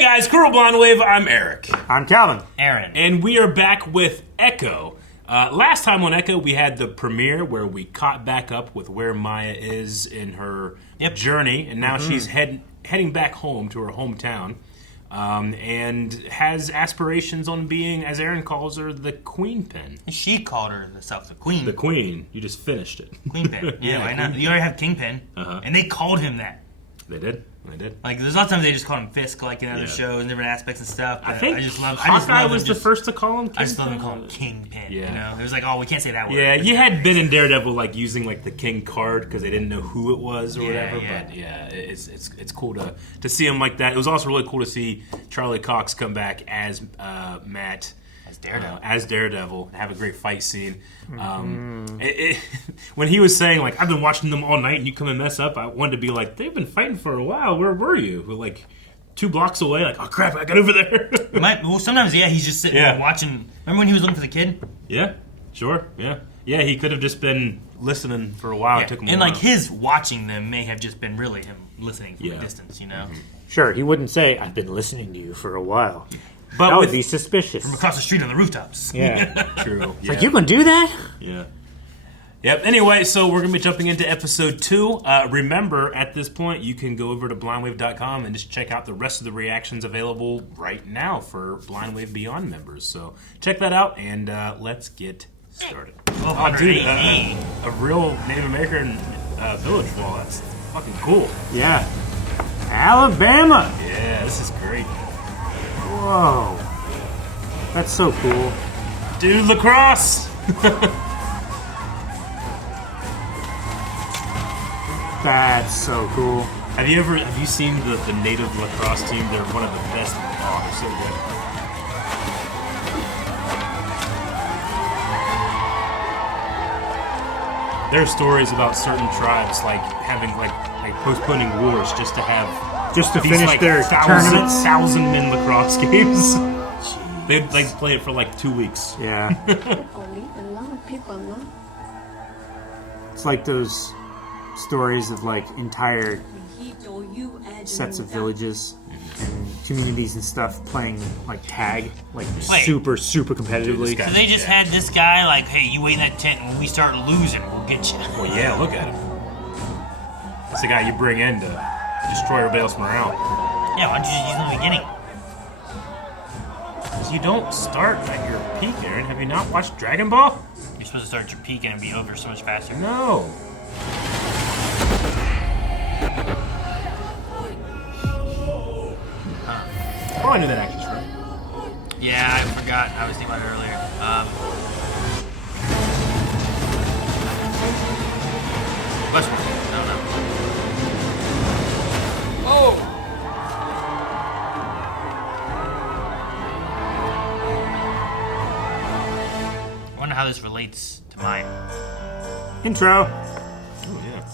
guys, Coral Blonde Wave, I'm Eric. I'm Calvin. Aaron. And we are back with Echo. Last time on Echo, we had the premiere where we caught back up with where Maya is in her journey, and now she's heading back home to her hometown, and has aspirations on being, as Aaron calls her, the Queenpin. She called herself the Queen. The Queen. You just finished it. Queenpin. Yeah, why not? You already have Kingpin, and they called him that. They did. They did. Like, there's a lot of times they just call him Fisk, like in other shows and different aspects and stuff. But I think Hawkeye was the first to call him Kingpin. I just love him call him Kingpin. Yeah. You know, it was like, oh, we can't say that word. Yeah, you had been in Daredevil like using like the King card because they didn't know who it was or whatever. Yeah. But yeah, it's cool to see him like that. It was also really cool to see Charlie Cox come back as Matt. As Daredevil, and have a great fight scene. When he was saying, like, I've been watching them all night and you come and mess up, I wanted to be like, they've been fighting for a while. Where were you? We're like 2 blocks away, like, oh crap, I got over there. Well, sometimes, he's just sitting there watching. Remember when he was looking for the kid? Yeah, sure, yeah. Yeah, he could have just been listening for a while. Yeah. It took him and a while. like his watching them may have just been really him listening from a distance, you know? Sure, he wouldn't say, I've been listening to you for a while. But that would be suspicious. From across the street on the rooftops. Yeah. True. It's like, you can do that? Yeah. Yep. Anyway, so we're going to be jumping into episode 2. Remember, at this point, you can go over to blindwave.com and just check out the rest of the reactions available right now for Blind Wave Beyond members. So check that out, and let's get started. Oh, dude, a real Native American village wall. That's fucking cool. Yeah. Alabama! Yeah, this is great. Whoa. That's so cool. Dude, lacrosse! That's so cool. Have you seen the native lacrosse team? They're one of the best. Oh, they're so good. There are stories about certain tribes like having like postponing wars just to have finish like their tournaments. 1,000-man lacrosse games. They play it for like 2 weeks. Yeah. It's like those stories of like entire sets of villages and communities and stuff playing like tag, like super competitively. So they just had this guy like, hey, you wait in that tent and when we start losing, we'll get you. Well, yeah, look at him. That's the guy you bring in to destroy everybody else's morale. Yeah, why don't you just use him in the beginning? Because you don't start at your peak, Aaron. Have you not watched Dragon Ball? You're supposed to start at your peak and be over so much faster. No. Oh, I knew that action's right. Yeah, I forgot. I was thinking about it earlier. Westworld. I don't know. Oh! I wonder how this relates to mine. Intro. Oh, yeah.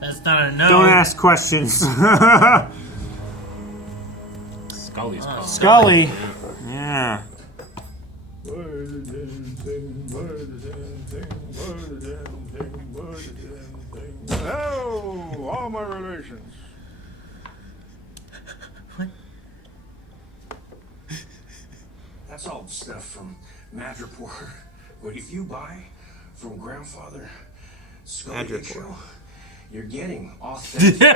That's not a no. Don't ask questions. Scully's called. Scully. Yeah. Hello, all my relations. What? That's all stuff from Madripoor. But if you buy from Grandfather Scully Show, you're getting authentic,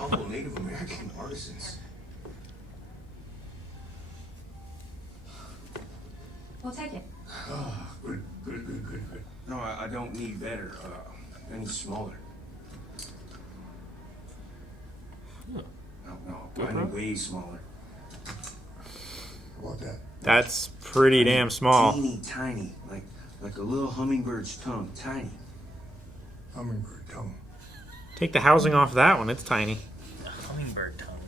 humble Native American artisans. We'll take it. Oh, good. No, I don't need better. Any smaller. No, I need way smaller. How about that? That's pretty damn small. Teeny tiny, like a little hummingbird's tongue, tiny. Hummingbird tongue. Take the housing off that one. It's tiny. The hummingbird tongue.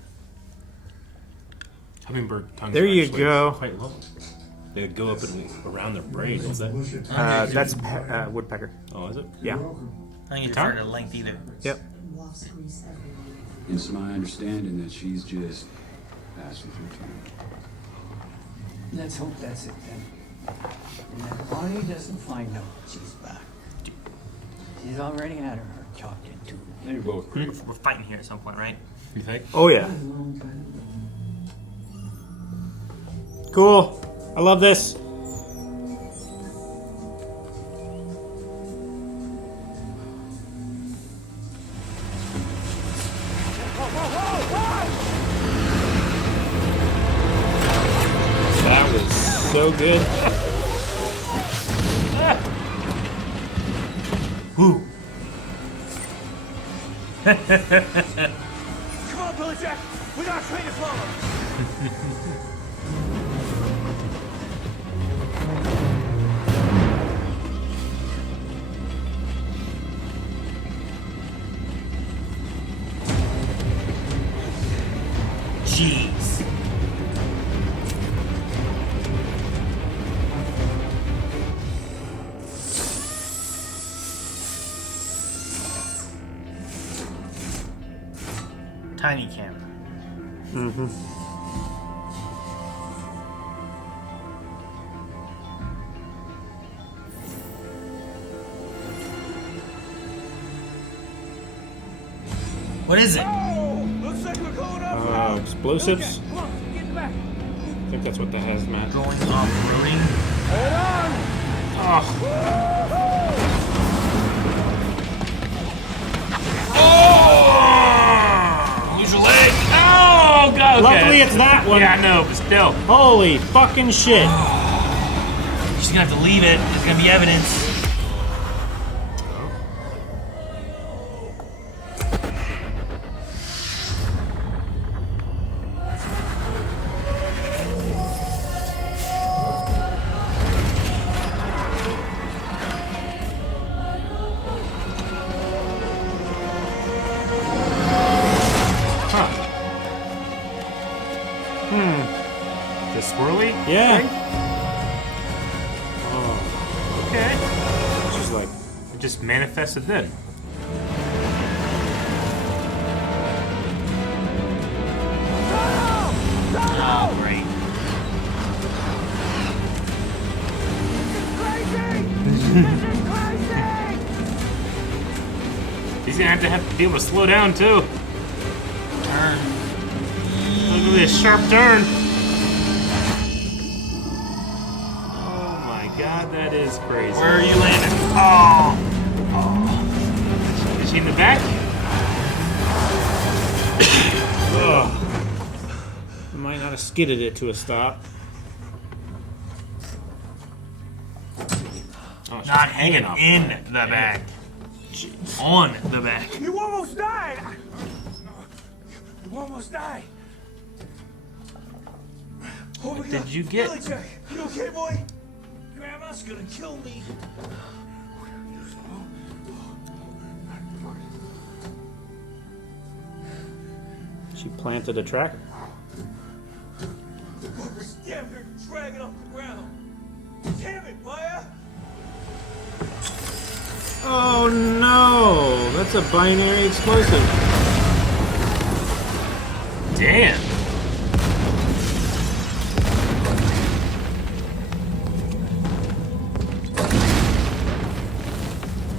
Hummingbird tongues. There are you actually go. Quite low. They would go up and around their brain. Is that? That's woodpecker. Oh, is it? Yeah. I think it's hard to length either. Yep. It's my understanding that she's just passing through town. Let's hope that's it then. And that Bonnie doesn't find out she's back. She's already had her heart chopped in two. They're both We're fighting here at some point, right? You think? Oh yeah. Cool. I love this. That was so good. Woo! Come on, Billy Jack. We got a train to follow. Jeez. Tiny camera. What is it? Looks like we're going up. Explosives. Come on, get in the back. I think that's what the hazmat. Going off-roading? Hold on. Use your leg. Oh god. Okay. Luckily, it's that one. Yeah, I know, but still. Holy fucking shit. She's gonna have to leave it. There's gonna be evidence. The swirly? Yeah. thing? Okay. She's like, It just manifested then. Oh, great. He's gonna have to be able to slow down too. Turn. Look at this sharp turn. Oh my god, that is crazy. Where are you landing? Oh. Is she in the back? might not have skidded it to a stop. Oh, she's Not hanging off. in the back. On the back. You almost died. You almost died. Oh my What God. did you get? Billy Jack, you okay, boy? Grandma's gonna kill me. She planted a tracker. The fucker's damn near dragging off the ground. Damn it, Maya! Oh no! That's a binary explosive. Damn.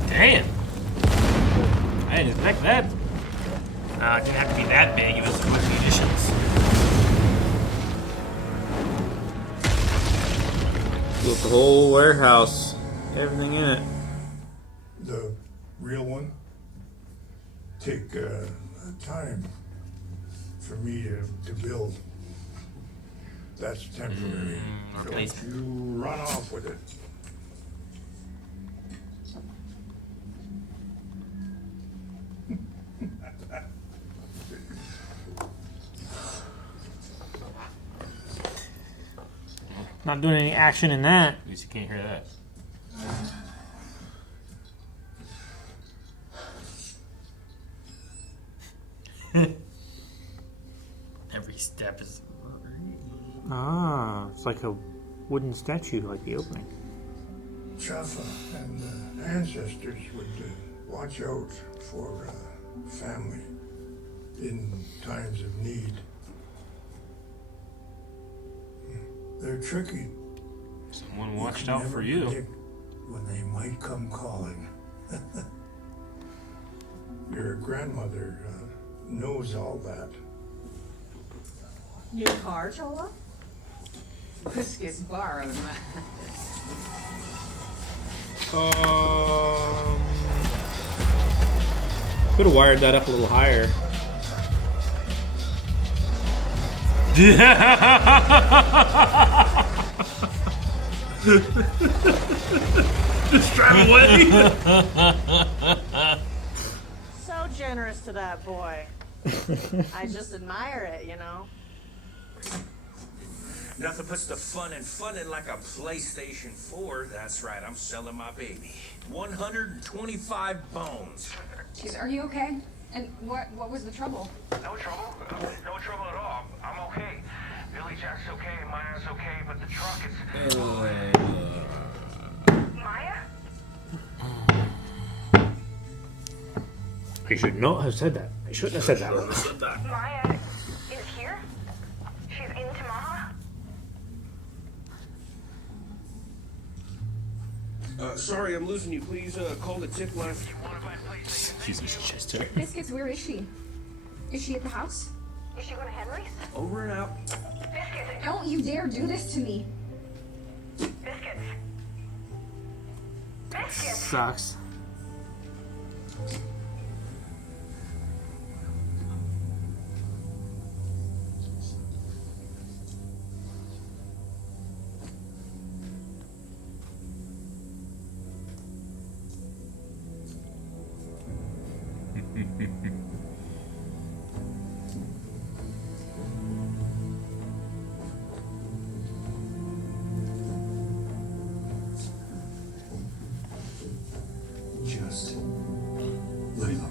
Damn. I didn't expect that. It didn't have to be that big. It was with munitions. Look, the whole warehouse, everything in it. The real one take time for me to build. That's temporary. Replacement. Don't you run off with it. Not doing any action in that. At least you can't hear that. Every step is. Ah, it's like a wooden statue, like the opening. Jaffa and the ancestors would watch out for family in times of need. They're tricky. Someone watched can out never for you. predict when they might come calling. Your grandmother knows all that. New car, Chola? Fisk is borrowed. Could have wired that up a little higher. Just drive away. So generous to that boy. I just admire it, you know. Nothing puts the fun in funnin' like a PlayStation 4. That's right, I'm selling my baby. 125 bones. Jeez, are you okay? And what was the trouble? No trouble? No trouble at all. I'm okay. Billy Jack's okay, Maya's okay, but the truck is... Maya? I should not have said that. I shouldn't have said that. Maya is here? She's in Tamaha? Sorry, I'm losing you. Please call the tip line. Jesus, Chester. Biscuits, where is she? Is she at the house? Is she going to Henry's? Over and out. Biscuits, don't you dare do this to me. Biscuits. Biscuits. Sucks. Just lay low.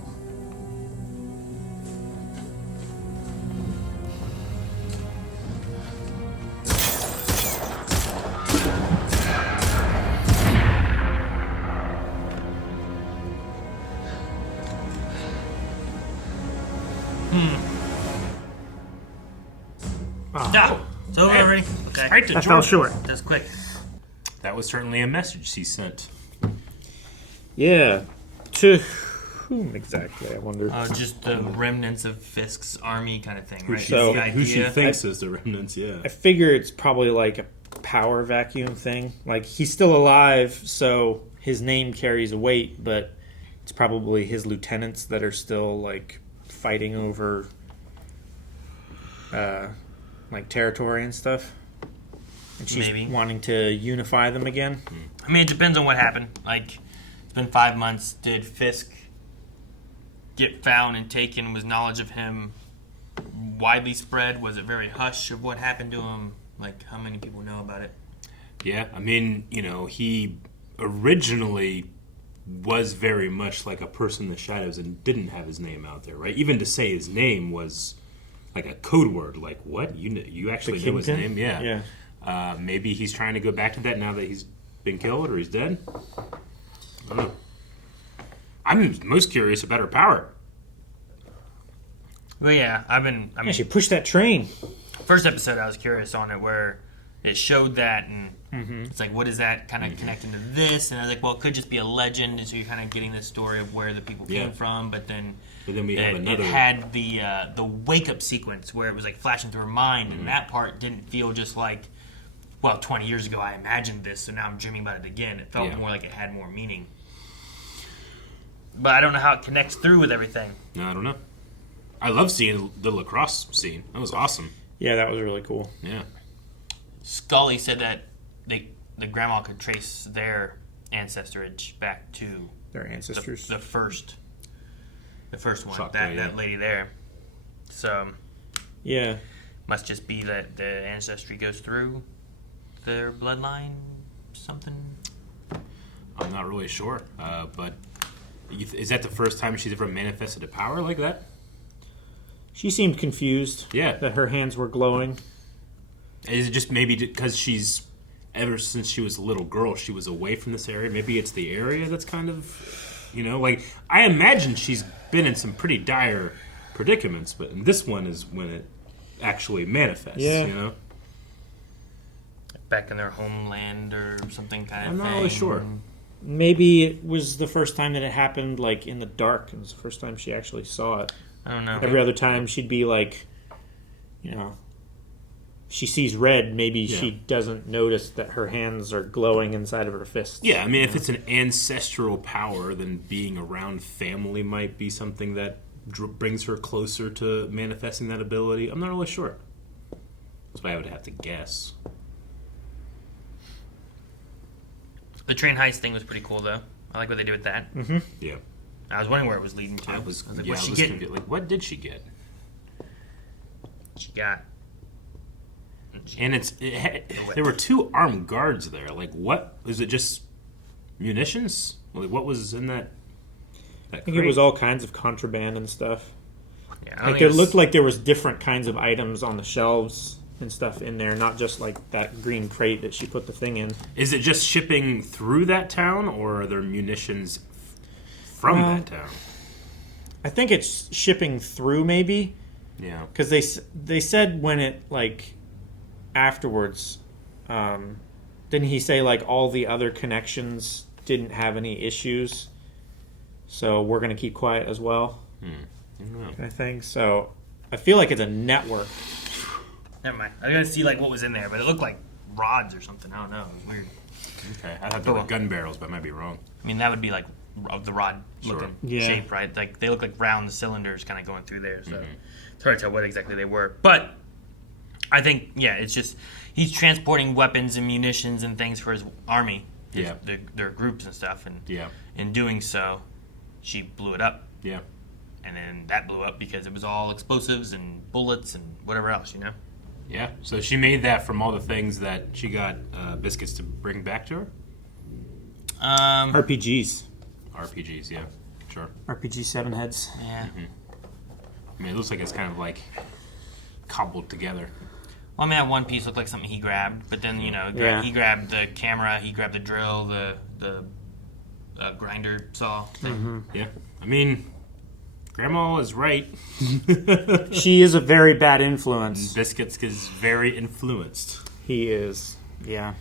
Ah, it's over already? Okay. Right to That fell short. That's quick. That was certainly a message he sent. Yeah. To whom exactly, I wonder? Just the remnants of Fisk's army kind of thing, right? So- The Who she idea. thinks is the remnants, yeah. I figure it's probably like a power vacuum thing. Like, he's still alive, so his name carries a weight, but it's probably his lieutenants that are still, like, fighting over, like, territory and stuff. And she's Maybe. wanting to unify them again. I mean, it depends on what happened. Like, it's been 5 months. Did Fisk get found and taken? Was knowledge of him widely spread? Was it very hush of what happened to him? Like, how many people know about it? Yeah, I mean, you know, he originally was very much like a person in the shadows and didn't have his name out there, right? Even to say his name was like a code word. Like, what? You actually knew his Kingpin? name? Yeah. Yeah. Maybe he's trying to go back to that now that he's been killed or he's dead. I don't know. I'm most curious about her power. Well, yeah, I mean, Yeah, she pushed that train. first episode I was curious on it where it showed that and it's like, what is that kind of connecting to this? And I was like, well, it could just be a legend, and so you're kind of getting this story of where the people came Yeah. from, but then we have it another. had the wake up sequence where it was like flashing through her mind, and that part didn't feel just like, well, 20 years ago I imagined this, so now I'm dreaming about it again. It felt Yeah. more like it had more meaning. But I don't know how it connects through with everything. No, I don't know. I love seeing the lacrosse scene. That was awesome. Yeah, that was really cool. Yeah. Scully said that the grandma could trace their ancestrage back to Their ancestors. the first one, Shotgun, that yeah. lady there. So Yeah. must just be that the ancestry goes through their bloodline, something. I'm not really sure, but is that the first time she's ever manifested a power like that? She seemed confused. Yeah. That her hands were glowing. Is it just maybe because she's, ever since she was a little girl, she was away from this area? Maybe it's the area that's kind of, like, I imagine she's been in some pretty dire predicaments, but in this one is when it actually manifests, Yeah. back in their homeland or something kind of I'm thing. not really sure. Maybe it was the first time that it happened, like, in the dark. It was the first time she actually saw it. I don't know. Every other time she'd be like, you know, she sees red, maybe she doesn't notice that her hands are glowing inside of her fists. Yeah, I mean, if it's an ancestral power, then being around family might be something that brings her closer to manifesting that ability. I'm not really sure. That's why I would have to guess. The train heist thing was pretty cool, though. I like what they did with that. Mm-hmm. Yeah. I was wondering where it was leading to. I was like, yeah, what's I she was getting? confused. Like, what did she get? She got... And there were 2 armed guards there. Like, what? Is it just munitions? Like, what was in that I think it was all kinds of contraband and stuff. Yeah, I don't Like, think it looked like there was different kinds of items on the shelves and stuff in there, not just like that green crate that she put the thing in. Is it just shipping through that town, or are there munitions from that town? I think it's shipping through, maybe. Yeah. Because they said when it, like, afterwards, didn't he say, like, all the other connections didn't have any issues, so we're going to keep quiet as well? I think. So I feel like it's a network. Never mind. I gotta see like what was in there, but it looked like rods or something. I don't know. It was weird. Okay. I thought they were gun barrels, but I might be wrong. I mean, that would be like of the rod looking shape, right? Like they look like round cylinders kind of going through there. So it's hard to tell what exactly they were. But I think it's just he's transporting weapons and munitions and things for his army, their groups and stuff, and in doing so, she blew it up. Yeah. And then that blew up because it was all explosives and bullets and whatever else, you know? Yeah, so she made that from all the things that she got Biscuits to bring back to her? RPGs. RPGs, yeah, sure. RPG 7 heads. Yeah. I mean, it looks like it's kind of like cobbled together. Well, I mean, that one piece looked like something he grabbed, but then, you know, he grabbed the camera, he grabbed the drill, the grinder saw thing. Yeah, I mean... Grandma is right. She is a very bad influence. Biscuits is very influenced. He is. Yeah.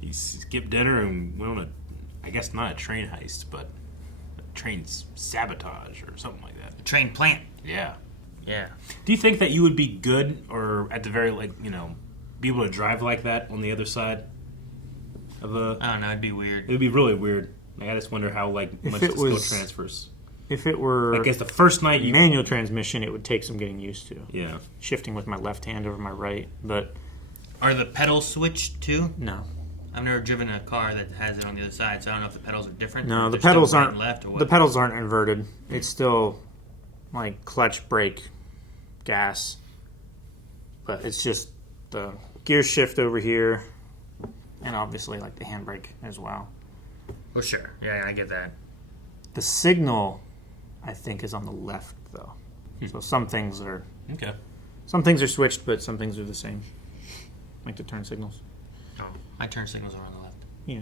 He skipped dinner and went on I guess not a train heist, but a train sabotage or something like that. A train plant. Yeah. Yeah. Do you think that you would be good, or at the very, be able to drive like that on the other side of a... I don't know, it'd be weird. It would be really weird. Like, I just wonder how, much the skill transfers. If it were I guess the first night manual transmission, it would take some getting used to. Yeah. Shifting with my left hand over my right, but... Are the pedals switched too? No. I've never driven a car that has it on the other side, so I don't know if the pedals are different. No, the They're pedals still right aren't. and left or what? The pedals aren't inverted. It's still like clutch, brake, gas, but it's just the gear shift over here, and obviously like the handbrake as well. Well, sure. Yeah, I get that. The signal, I think, is on the left though. So some things are switched, but some things are the same, like the turn signals. Oh, my turn signals are on the left. Yeah.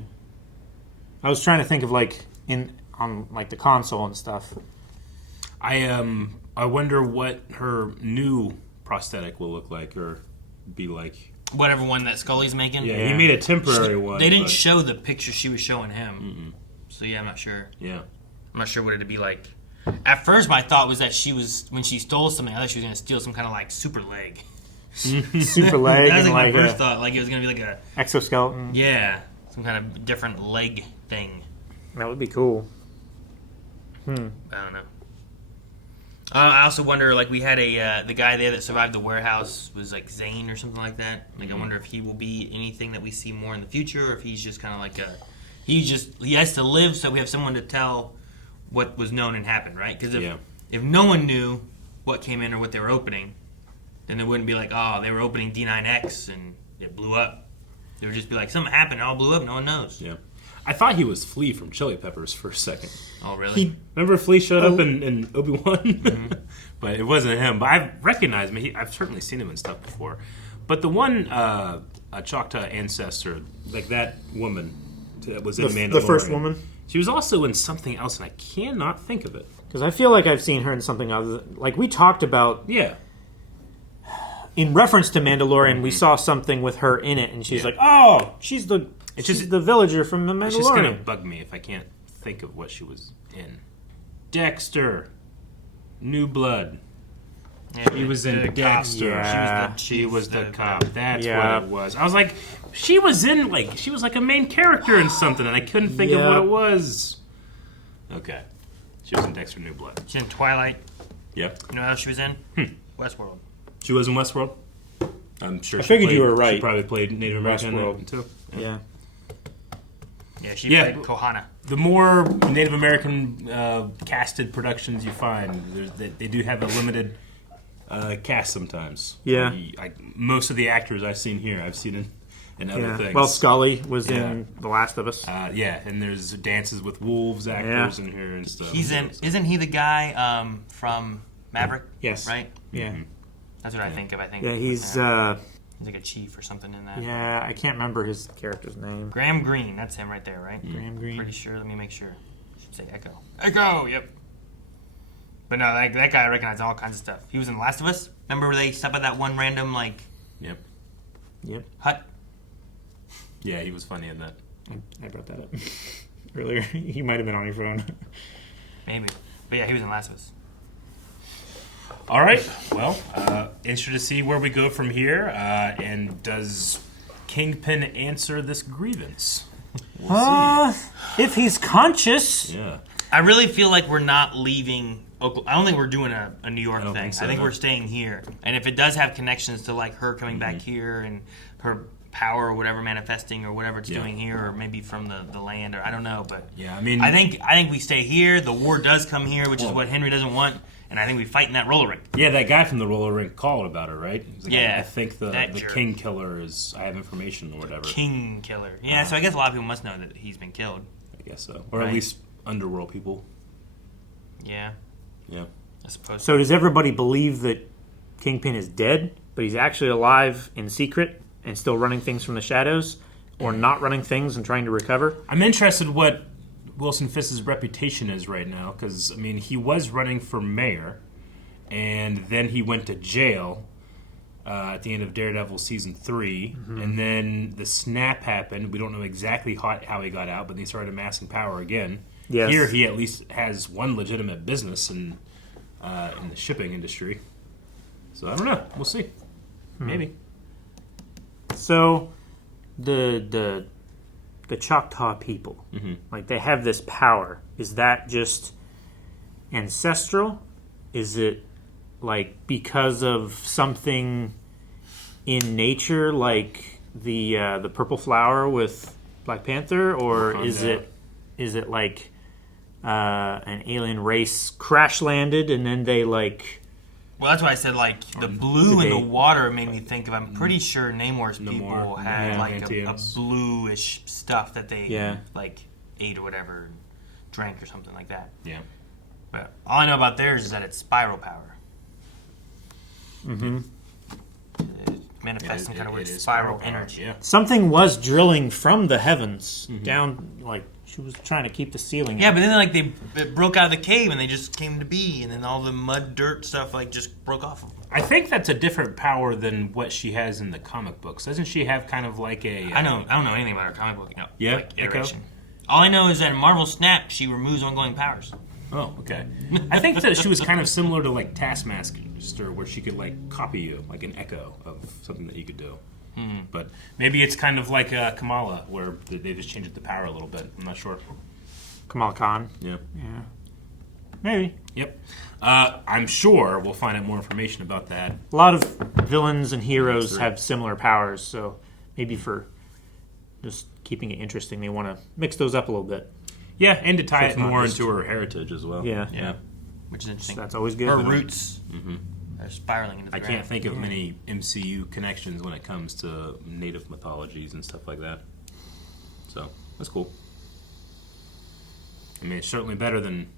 I was trying to think of on the console and stuff. I wonder what her new prosthetic will look like or be like. Whatever one that Scully's making. Yeah, he made a temporary one. They didn't show the picture she was showing him. So yeah, I'm not sure. Yeah. I'm not sure what it'd be like. At first, my thought was that when she stole something, I thought she was going to steal some kind of super leg. Super leg. That was and my first thought. Like it was going to be like a exoskeleton. Yeah, some kind of different leg thing. That would be cool. I don't know. I also wonder, we had the guy there that survived the warehouse was like Zane or something like that. I wonder if he will be anything that we see more in the future, or if he's just kind of like he has to live, so we have someone to tell what was known and happened, right? Because if no one knew what came in or what they were opening, then they wouldn't be like, oh, they were opening D9X and it blew up. They would just be like, something happened, it all blew up, no one knows. Yeah. I thought he was Flea from Chili Peppers for a second. Oh, really? Remember Flea showed up in Obi-Wan? But it wasn't him. But I recognize him. I've certainly seen him in stuff before. But the one Choctaw ancestor, like that woman that was in Mandalorian. The first woman? She was also in something else, and I cannot think of it. Because I feel like I've seen her in something other than... Like, we talked about... Yeah. in reference to Mandalorian, we saw something with her in it, and she's like, "Oh, she's the villager from the Mandalorian." It's just gonna bug me if I can't think of what she was in. Dexter, New Blood. Yeah, He was in Dexter. Yeah. She was the cop. That's Yeah. what it was. I was like, she was like a main character in something, and I couldn't think of what it was. Okay, she was in Dexter, New Blood. She's in Twilight. Yep. You know what else she was in? Westworld. She was in Westworld. I'm sure. I figured you were right. She probably played Native American in Westworld. that too. Yeah. Yeah, she played Kohana. The more Native American casted productions you find, they do have a limited cast sometimes. Yeah. Most of the actors I've seen here, I've seen in other things. Well, Scully was in The Last of Us. Yeah, and there's Dances with Wolves actors in here and stuff. He's in. Isn't he the guy from Maverick? Yes. Right. Yeah. That's what I think of. Yeah, he's he's like a chief or something in that. yeah, I can't remember his character's name. Graham Greene. That's him right there, right? Graham Greene. Pretty sure. Let me make sure. Should say Echo. Echo. Yep. But no, that guy recognized all kinds of stuff. He was in The Last of Us. Remember where they stopped at that one random Yep. hut? Yeah, he was funny in that. I brought that up earlier. He might have been on your phone. Maybe. But yeah, he was in The Last of Us. All right. Well, interested to see where we go from here. And does Kingpin answer this grievance? We'll see. If he's conscious. Yeah. I really feel like we're not leaving Oklahoma. I don't think we're doing a New York I don't thing. think so, I think no. we're staying here. And if it does have connections to like her coming back here and her power or whatever manifesting or whatever it's doing here, or maybe from the land, or I don't know. But Yeah, I mean, I think we stay here. The war does come here, which is what Henry doesn't want. And I think we fight in that roller rink. yeah, that guy from the roller rink called about it, right? He's like, Yeah, I think the jerk. King Killer is. I have information or whatever. King Killer. Yeah, so I guess a lot of people must know that he's been killed. I guess so, or Right. at least underworld people. Yeah, Yeah. I suppose. So does everybody believe that Kingpin is dead, but he's actually alive in secret and still running things from the shadows, or not running things and trying to recover? I'm interested what Wilson Fisk's reputation is right now, because I mean he was running for mayor, and then he went to jail at the end of Daredevil season 3, and then the snap happened. We don't know exactly how he got out, but he started amassing power again. Yes. Here he at least has one legitimate business in the shipping industry. So I don't know. We'll see. Maybe. So the Choctaw people, like they have this power. Is that just ancestral? Is it like because of something in nature, like the purple flower with Black Panther, or is it like an alien race crash landed and then they like? Well, that's why I said like the blue in the debate. water made me think of. I'm pretty sure Namor's people Namor, had yeah, like a Atlanteans. bluish stuff that they Yeah. like ate or whatever, drank or something like that. Yeah. But all I know about theirs is that it's spiral power. Mm-hmm. It manifests some kind of weird It is spiral power, energy. Yeah. Something was drilling from the heavens down, like she was trying to keep the ceiling. Yeah, but then like it broke out of the cave and they just came to be, and then all the mud, dirt stuff like just broke off of them. I think that's a different power than what she has in the comic books. Doesn't she have kind of like a? I don't know anything about her comic book. No, Yeah? like, Echo? iteration. All I know is that in Marvel Snap, she removes ongoing powers. Oh, okay. I think that she was kind of similar to like Taskmaster, where she could like copy you, like an echo of something that you could do. But maybe it's kind of like Kamala, where they just changed the power a little bit. I'm not sure. Kamala Khan. Yeah. Yeah. Maybe. Yep. I'm sure we'll find out more information about that. A lot of villains and heroes have similar powers, so maybe for just keeping it interesting, they want to mix those up a little bit. Yeah, and to tie it's it not more just- into her heritage as well. Yeah. Yeah, which is interesting. So that's always good. Her roots are spiraling into the I ground. can't think of many MCU connections when it comes to native mythologies and stuff like that. So that's cool. I mean, it's certainly better than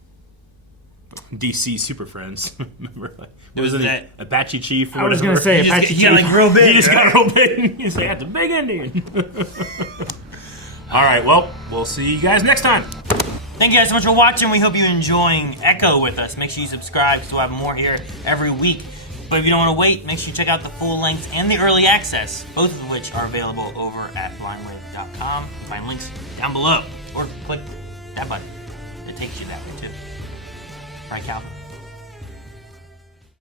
DC Super Friends. Remember, like, Was wasn't that- it Apache Chief? Or I was whatever? going to say He just Apache he got Chief. like real big. He just right? got real big. He's like, that's a big Indian. All right, well, we'll see you guys next time. Thank you guys so much for watching. We hope you're enjoying Echo with us. Make sure you subscribe because we'll have more here every week. But if you don't want to wait, make sure you check out the full length and the early access, both of which are available over at blindwave.com. Find links down below, or click that button. It takes you that way too. Right, Calvin?